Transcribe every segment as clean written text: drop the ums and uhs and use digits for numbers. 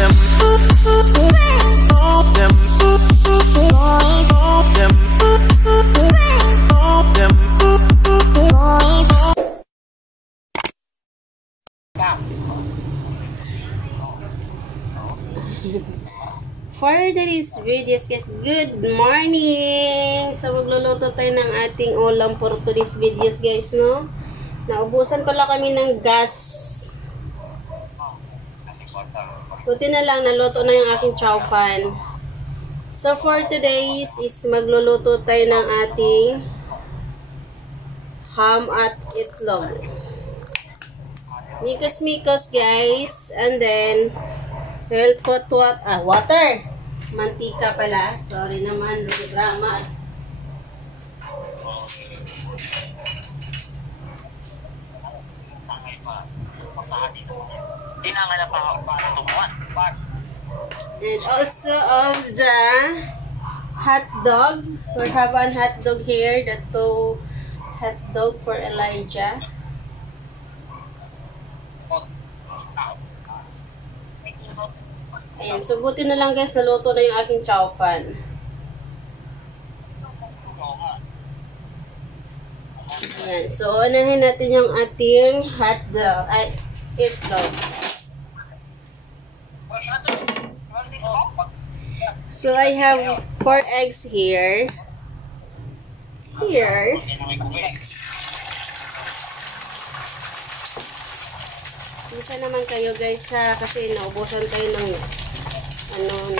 For today's videos guys, good morning! So magluluto tayo ng ating ulam for today's videos guys, no? Naubusan pala kami ng gas. Buti na lang, naluto na yung aking chow fan. So for today's is magluluto tayo ng ating ham at itlog. Mikos guys, and then we'll put water. Mantika pala. Sorry naman, drama. And also of the hot dog. We have one hot dog here. The two hot dog for Elijah. Ayan, so buti na lang guys, naluto na yung aking chow fan. Ayan, so unahin natin yung ating hot dog, ay, itlog. So I have 4 eggs here. Isa naman kayo guys ha, kasi naubusan tayo ng ng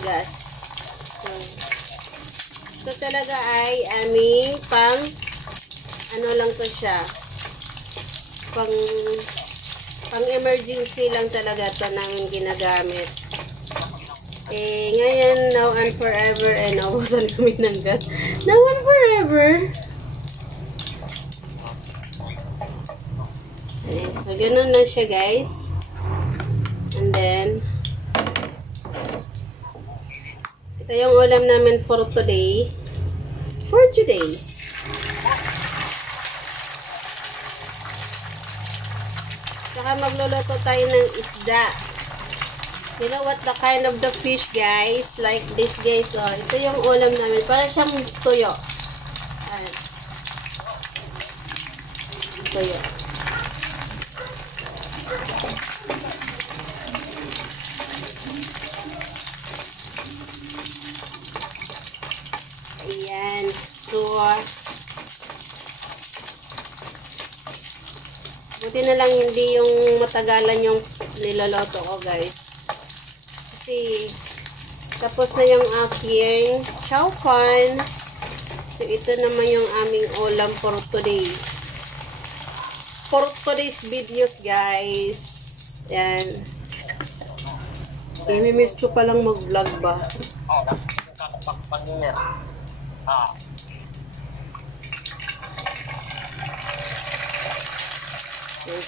gas. So talaga ay aming pang lang to siya, pang emergency lang talaga to namin ginagamit. Ngayon, now and forever, naubusan kami ng gas. Now and forever. So ganun lang siya guys. And then ito yung ulam namin for today. For today's. Saka magluluto tayo ng isda. You know what the kind of the fish guys? Like this guys. So, ito yung ulam namin. Para siyang tuyo. Ayan. Tuyo. Ayan. So, buti na lang hindi yung matagalan yung niloloto ko guys. Kasi, tapos na yung aking chow fan. So, ito naman yung aming ulam for today. For today's videos guys. Ayan. I-miss ko palang mag-vlog ba?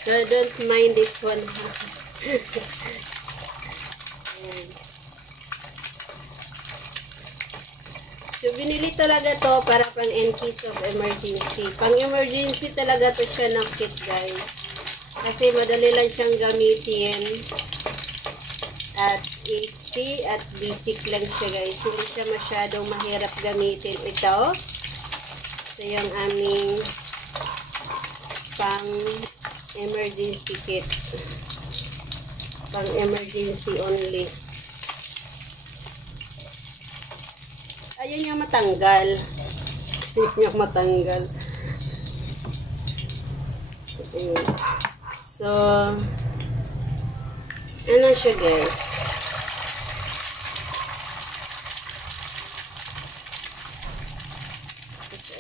So don't mind this one. So binili talaga to para pang in case of emergency. Pang emergency talaga to siya ng kit guys. Kasi madali lang siyang gamitin. At easy at basic lang siya guys. Hindi siya masyadong mahirap gamitin. Ito yung aming pang emergency kit. Pang emergency only. Ayun yung matanggal. Ayun yung matanggal. Ayun. So, ano siya guys?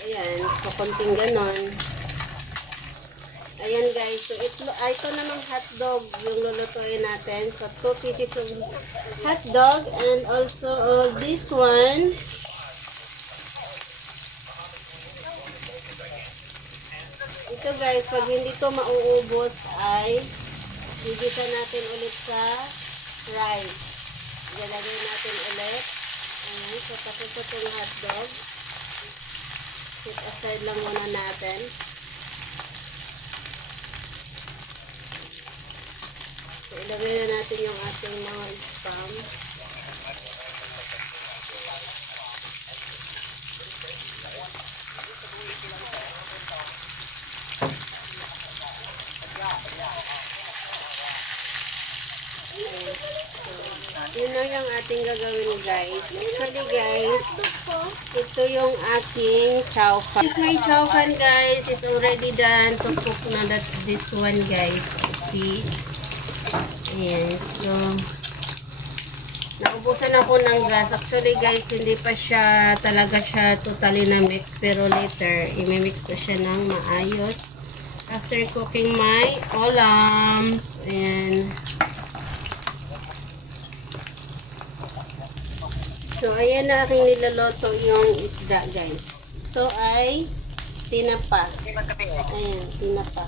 Ayan, so konting ganon. Ayan guys, so ito namang hotdog yung lulutuin natin. So 2 pieces of hotdog and also this one. Ito guys, pag hindi to mauubos ay gigisa natin ulit sa rice. Ilalagay natin ulit. Ayan, so tapos itong hotdog. Set aside lang muna natin. So, ilagay na natin yung ating mga spam. Yun lang yung ating gagawin guys. Actually guys, ito yung aking chow fan. My chow fan guys is already done to cook na this one guys. See? Ayan. So, naubusan ako ng gas. Actually guys, hindi pa siya talaga siya totally na mix. Pero later, imimix ko siya ng maayos. After cooking my olams. Ayan. So, ayan na aking nilaloto yung isda, guys. Ito ay tinapa. Ayan, tinapa.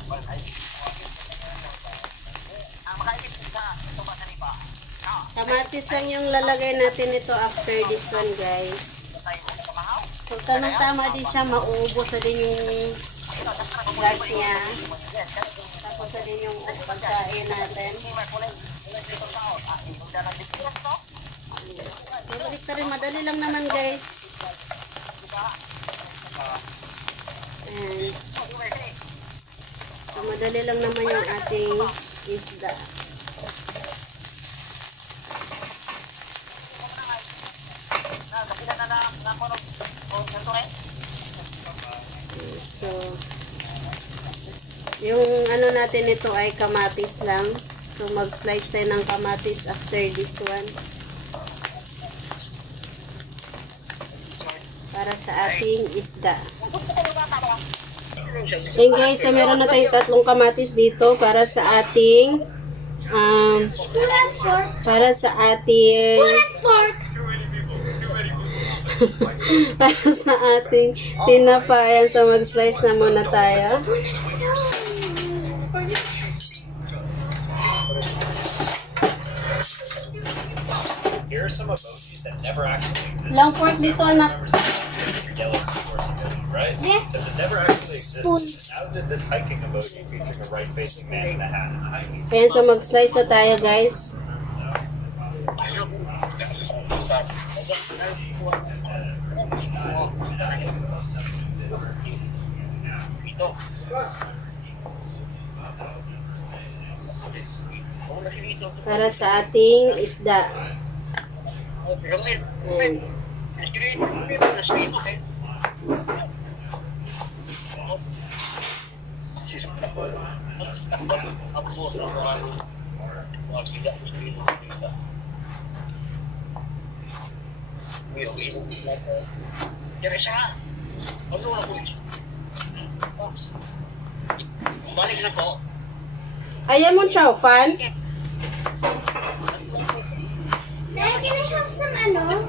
Kamatis lang yung lalagay natin ito after this one, guys. So, tamang-tama din siya. Maubos na din yung gas niya. Tapos na din yung pagkain natin. Balik na rin. Madali lang naman guys. And, so, madali lang naman yung ating isda. So, yung ano natin ito ay kamatis lang. So, mag-slice tayo ng kamatis after this one. Para sa ating isda. And guys, so meron na tayong tatlong kamatis dito para sa ating para sa ating tinapa. Ayan, so mag-slice na muna tayo. Here are some emojis that never actually existed. Long pork dito, anak. Yellow seahorse emoji, right? That never actually existed. Now did this hiking emoji featuring a right-facing man in a hat and a hiking. Ayan, so mag-slice na tayo, guys. Para sa ating isda. Ayan. Ayaw mo chow fan? Dad, can I have some ano?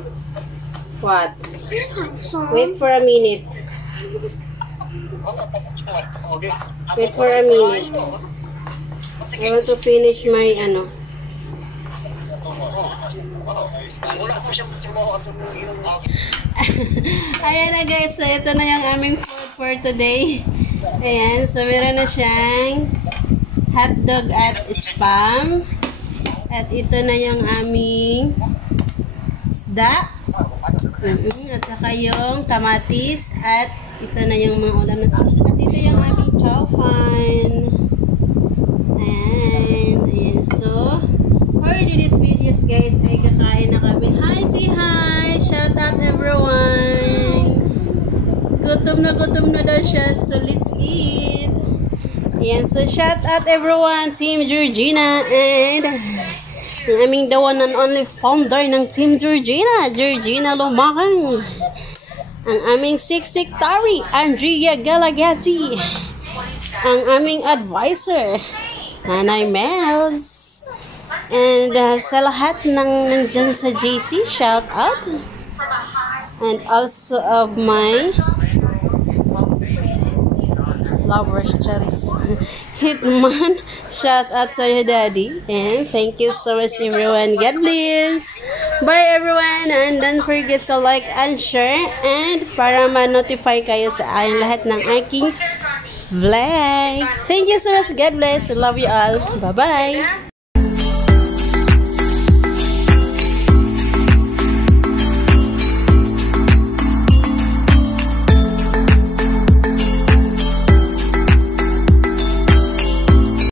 What? Some. Wait for a minute. Wait for a minute. I want to finish my ano. Ayan na guys, so ito na yung aming food for today. Ayan, so meron na siyang hotdog at spam. At ito na yung aming isda. At saka yung kamatis. At ito na yung mga ulam na. At ito yung aming chow fan. Ayan. So, for today's videos guys, ay kakain na kami. Hi, say hi! Shout out everyone! Gutom na daw siya. So, let's eat! Ayan. So, shout out everyone! Team Georgina and ang aming the one and only founder ng Team Georgina, Georgina Lumakang. Ang aming secretary, Andrea Galagati. Ang aming advisor, Nanay Mels. And sa lahat ng nandyan sa JC, shout out. And also of my lovers, Charis. Hitman, shout out sa iyo, Daddy. And thank you so much, everyone. God bless. Bye, everyone. And don't forget to like and share. And para ma-notify kayo sa aking lahat ng aking vlog. Thank you so much. God bless. Love you all. Bye-bye.